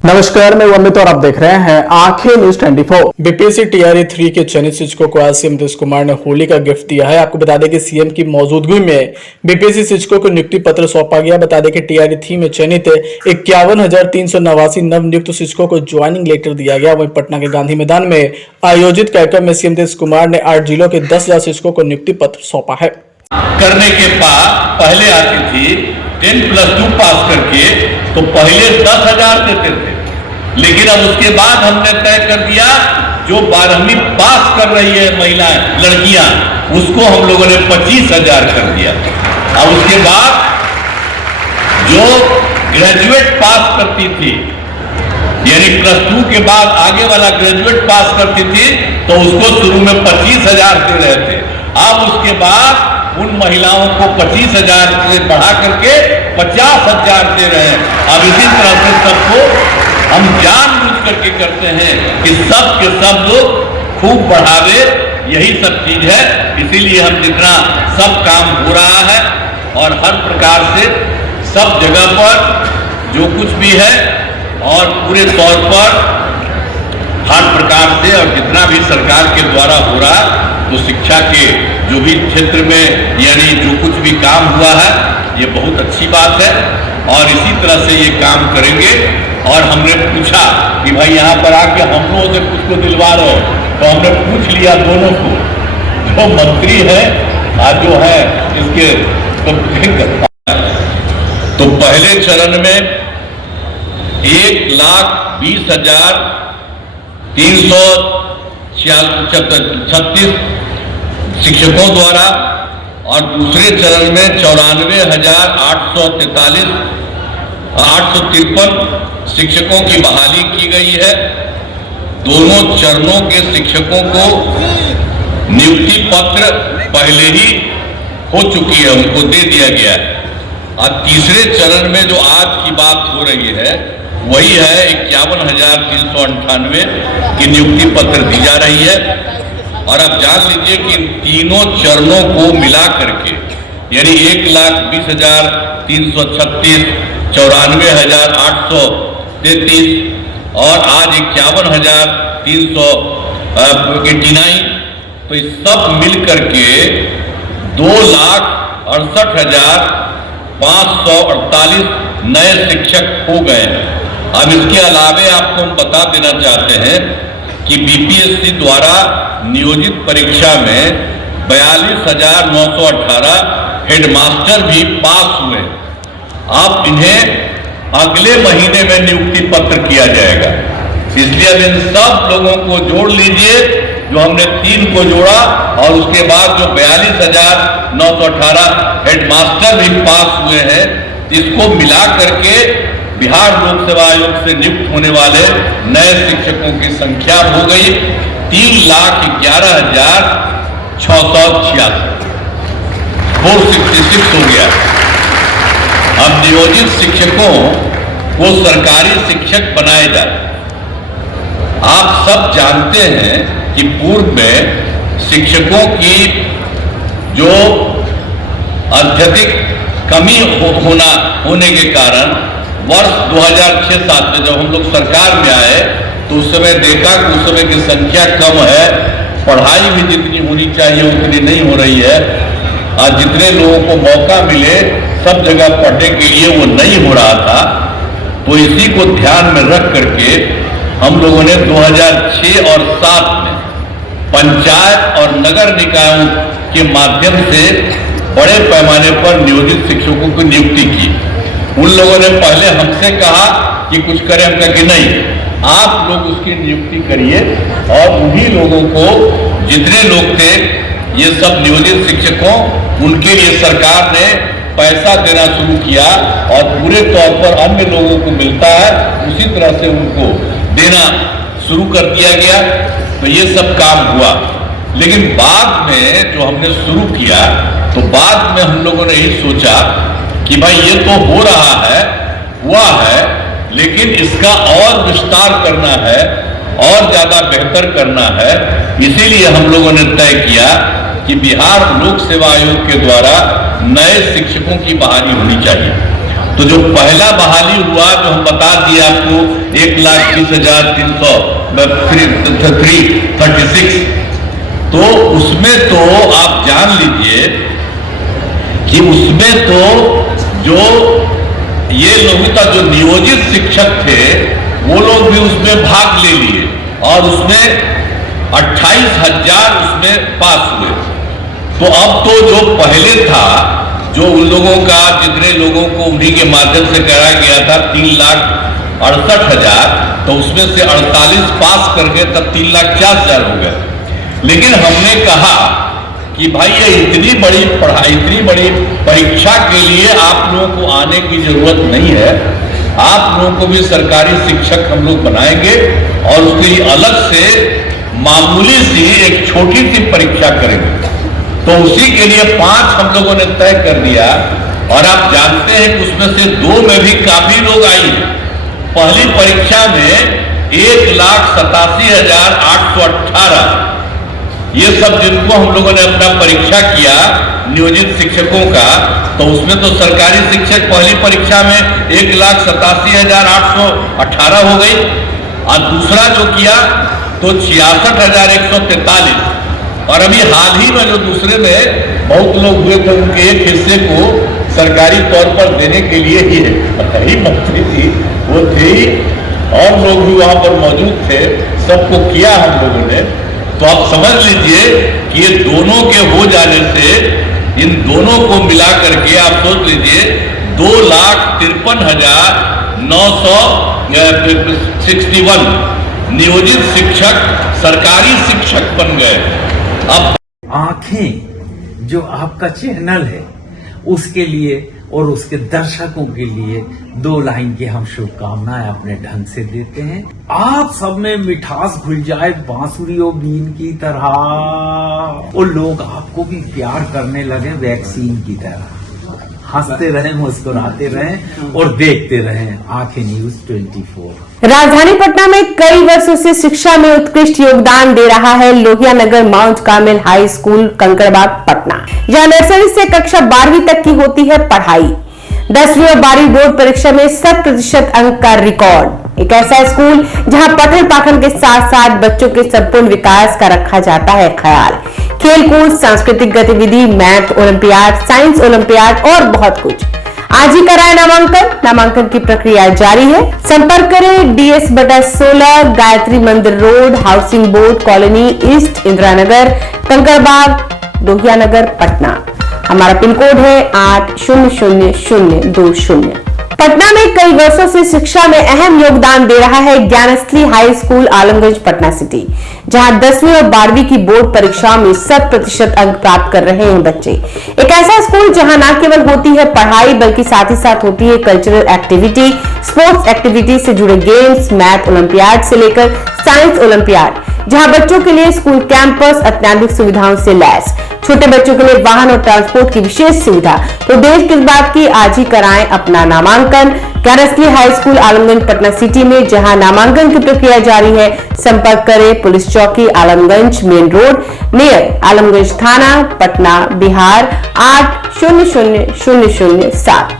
नमस्कार, मैं अमित और आप देख रहे हैं आंखें न्यूज 24। बीपीएससी टीआरई 3 के चयनित शिक्षकों को आज सीएम नीतीश कुमार ने होली का गिफ्ट दिया है। आपको बता दें कि सीएम की मौजूदगी में बीपीएससी शिक्षकों को नियुक्ति पत्र सौंपा गया। बता दें कि टीआरई 3 में चयनित 51,389 नवनियुक्त शिक्षकों को ज्वाइनिंग लेटर दिया गया। वहीं पटना के गांधी मैदान में आयोजित कार्यक्रम में सीएम नीतीश कुमार ने 8 जिलों के 10,000 शिक्षकों को नियुक्ति पत्र सौंपा है। करने के बाद पहले आती थी 10+2 पास करके, तो पहले 10,000 देते थे, लेकिन अब उसके बाद हमने तय कर दिया जो 12वीं पास कर रही है महिलाएं, लड़कियां, उसको हम लोगों ने 25,000 कर दिया। अब उसके बाद जो ग्रेजुएट पास करती थी, यानी +2 के बाद आगे वाला ग्रेजुएट पास करती थी, तो उसको शुरू में 25,000 दे रहे थे। अब उसके बाद उन महिलाओं को 25,000 से बढ़ा करके 50,000 दे रहे हैं। अब इसी तरह से सबको हम जानबूझ करके करते हैं कि सब के सब लोग खूब बढ़ावे, यही सब चीज है। इसीलिए हम जितना सब काम हो रहा है और हर प्रकार से सब जगह पर जो कुछ भी है और पूरे तौर पर हर प्रकार से और जितना भी सरकार के द्वारा हो रहा है, तो शिक्षा के जो भी क्षेत्र में यानी जो कुछ भी काम हुआ है, ये बहुत अच्छी बात है और इसी तरह से ये काम करेंगे। और हमने पूछा कि भाई यहाँ पर आके हम लोगों से कुछ को दिलवा रहे हो, तो हमने पूछ लिया दोनों को, जो मंत्री है और जो है इसके तो पहले चरण में 1,20,336 शिक्षकों द्वारा और दूसरे चरण में 94,853 शिक्षकों की बहाली की गई है। दोनों चरणों के शिक्षकों को नियुक्ति पत्र पहले ही हो चुकी है, उनको दे दिया गया है। और तीसरे चरण में जो आज की बात हो रही है वही है 51,398 की नियुक्ति पत्र दी जा रही है। और आप जान लीजिए कि इन तीनों चरणों को मिला करके यानी 1,20,336, 94,833 और आज 51,389, तो इस सब मिल करके 2,68,548 नए शिक्षक हो गए हैं। अब इसके अलावे आपको हम बता देना चाहते हैं कि बीपीएससी द्वारा नियोजित परीक्षा में 42,918 हेडमास्टर भी पास हुए। अब इन्हें अगले महीने में नियुक्ति पत्र किया जाएगा, इसलिए अब इन सब लोगों को जोड़ लीजिए, जो हमने 3 को जोड़ा और उसके बाद जो 42,918 हेडमास्टर भी पास हुए हैं, इसको मिला करके बिहार लोक सेवा आयोग से नियुक्त होने वाले नए शिक्षकों की संख्या हो गई 3,11,666, 466 हो गया। अब नियोजित शिक्षकों को सरकारी शिक्षक बनाए जाते। आप सब जानते हैं कि पूर्व में शिक्षकों की जो अत्यधिक कमी होने के कारण वर्ष 2006-07 में जब हम लोग सरकार में आए, तो उस समय देखा कि उस समय की संख्या कम है, पढ़ाई भी जितनी होनी चाहिए उतनी नहीं हो रही है, और जितने लोगों को मौका मिले सब जगह पढ़ने के लिए वो नहीं हो रहा था। तो इसी को ध्यान में रख करके हम लोगों ने 2006 और 2007 में पंचायत और नगर निकायों के माध्यम से बड़े पैमाने पर नियोजित शिक्षकों की नियुक्ति की। उन लोगों ने पहले हमसे कहा कि कुछ करें, हम कहा कि नहीं, आप लोग उसकी नियुक्ति करिए। और उन्हीं लोगों को, जितने लोग थे ये सब नियोजित शिक्षकों, उनके लिए सरकार ने पैसा देना शुरू किया और पूरे तौर पर अन्य लोगों को मिलता है उसी तरह से उनको देना शुरू कर दिया गया। तो ये सब काम हुआ, लेकिन बाद में जो हमने शुरू किया, तो बाद में हम लोगों ने यही सोचा कि भाई ये तो हो रहा है, हुआ है, लेकिन इसका और विस्तार करना है और ज्यादा बेहतर करना है। इसीलिए हम लोगों ने तय किया कि बिहार लोक सेवा आयोग के द्वारा नए शिक्षकों की बहाली होनी चाहिए। तो जो पहला बहाली हुआ जो हम बता दिए आपको 1,20,336, तो उसमें तो आप जान लीजिए कि उसमें तो जो ये लोग था जो नियोजित शिक्षक थे वो लोग भी उसमें भाग ले लिए और उसमें 28,000 उसमें पास हुए। तो अब तो जो पहले था जो उन लोगों का जितने लोगों को उन्हीं के माध्यम से कराया गया था 3,68,000, तो उसमें से 48 पास कर गए तब 3,40,000 हो गए। लेकिन हमने कहा कि भाई ये इतनी बड़ी पढ़ाई इतनी बड़ी परीक्षा के लिए आप लोगों को आने की जरूरत नहीं है, आप लोगों को भी सरकारी शिक्षक हम लोग बनाएंगे और उसके लिए अलग से मामूली सी एक छोटी सी परीक्षा करेंगे। तो उसी के लिए 5 हम लोगों ने तय कर दिया और आप जानते हैं कि उसमें से 2 में भी काफी लोग आई हैं। पहली परीक्षा में 1,87,818 ये सब जिनको हम लोगों ने अपना परीक्षा किया नियोजित शिक्षकों का, तो उसमें तो सरकारी शिक्षक पहली परीक्षा में 1,87,818 हो गई और दूसरा जो किया तो 66,143 और अभी हाल ही में जो दूसरे में बहुत लोग हुए थे उनके एक हिस्से को सरकारी तौर पर देने के लिए ही मंत्री जी वो थे ही और लोग भी वहां पर मौजूद थे, सबको किया हम लोगों ने। तो आप समझ लीजिए कि ये दोनों के हो जाने से इन दोनों को मिला करके आप सोच लीजिए 2,53,961 नियोजित शिक्षक सरकारी शिक्षक बन गए। अब आंखें जो आपका चैनल है उसके लिए और उसके दर्शकों के लिए 2 लाइन की हम शुभकामनाएं अपने ढंग से देते हैं। आप सब में मिठास घुल जाए बांसुरी और बीन की तरह और लोग आपको भी प्यार करने लगे वैक्सीन की तरह। हंसते रहें, मुस्कुराते रहें और देखते रहें आंखें न्यूज 24। राजधानी पटना में कई वर्षों से शिक्षा में उत्कृष्ट योगदान दे रहा है Lohia Nagar Mount Carmel high school Kankarbagh Patna, जहां नर्सरी से कक्षा 12वीं तक की होती है पढ़ाई। 10वीं और 12वीं बोर्ड परीक्षा में 100% अंक का रिकॉर्ड। एक ऐसा स्कूल जहां पठन पाठन के साथ साथ बच्चों के संपूर्ण विकास का रखा जाता है ख्याल। खेलकूद, सांस्कृतिक गतिविधि, मैथ ओलंपियाड, साइंस ओलंपियाड और बहुत कुछ। आज ही कराए नामांकन की प्रक्रिया जारी है। संपर्क करें DS/16 Gayatri Mandir road, housing board colony east, Indira Nagar, Kankarbagh, Lohia Nagar, Patna. हमारा पिन कोड है 8000020। पटना में कई वर्षों से शिक्षा में अहम योगदान दे रहा है Gyansthali high school Alamganj Patna city, जहां 10वीं और 12वीं की बोर्ड परीक्षाओं में 100% अंक प्राप्त कर रहे हैं बच्चे। एक ऐसा स्कूल जहां न केवल होती है पढ़ाई बल्कि साथ ही साथ होती है कल्चरल एक्टिविटी, स्पोर्ट्स एक्टिविटी से जुड़े गेम्स, मैथ ओलंपियाड से लेकर साइंस ओलंपियाड, जहां बच्चों के लिए स्कूल कैंपस अत्याधुनिक सुविधाओं से लैस, छोटे बच्चों के लिए वाहन और ट्रांसपोर्ट की विशेष सुविधा। तो देर किस बात की, आज ही कराएं अपना नामांकन Gyansthali high school Alamganj Patna city में, जहां नामांकन की प्रक्रिया जारी है। संपर्क करें पुलिस चौकी Alamganj main road near Alamganj थाना, पटना, बिहार 8000007।